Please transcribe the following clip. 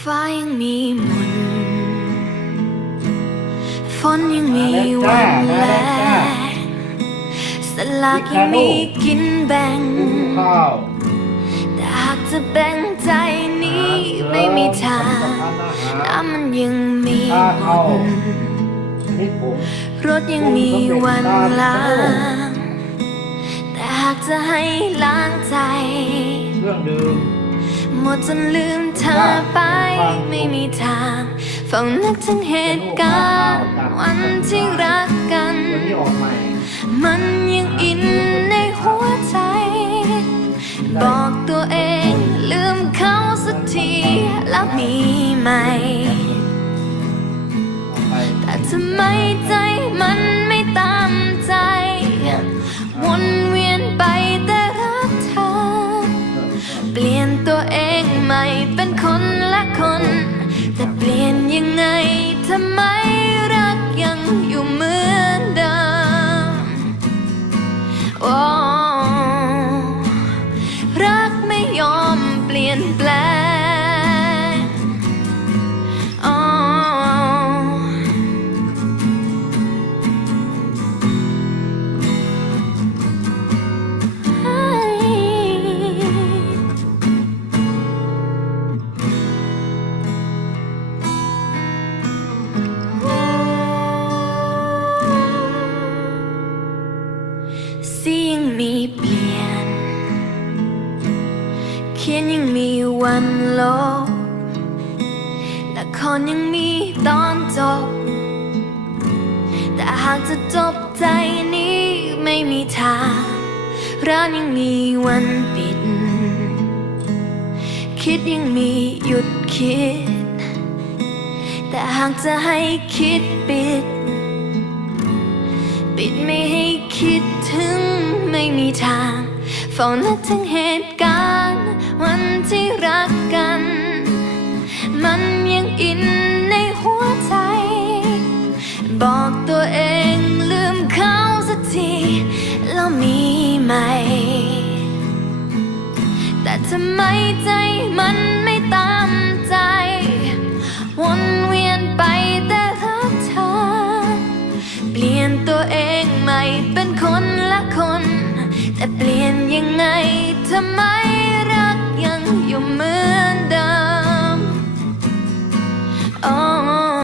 ฟ้ายังมีมนต์ฝนยังมีวันแลงสลากยังมีกินแบ่งข้าวแต่หากจะแบ่งใจนี้ไม่มีทางน้ำมันยังมีมนต์นี่ผมรถยังมีวันล้างแต่หากจะให้ล้างใจ เครื่องดื่ม หมดจนลืมเธอไป ไม่มีทางเฝ้านึกถึงเหตุการณ์วันที่รักกัน วันนี้ออกใหม่ มันยังอินในหัวใจ บอกตัวเองลืมเขาสักทีแล้วมีไหม ออกไป แต่ทำไมใจ เสียงมีเปลี่ยน เขียนยังมีวันลบละครยังมีตอนจบ แต่หากจะจบใจนี้ไม่มีทางร้านยังมีวันปิด คิดยังมีหยุดคิด แต่หากจะให้คิดปิด เฝ้านึกถึงเหตุการณ์ วันที่รักกัน มันยังอินในหัวใจ บอกตัวเองลืมเขาสักที แล้วมีไหม แต่ทำไมใจมันไม่ตามใจ วนเวียนไปแต่รักเธอ เปลี่ยนตัวเองใหม่เป็นคนละคน แต่เปลี่ยน ยังไงทำไม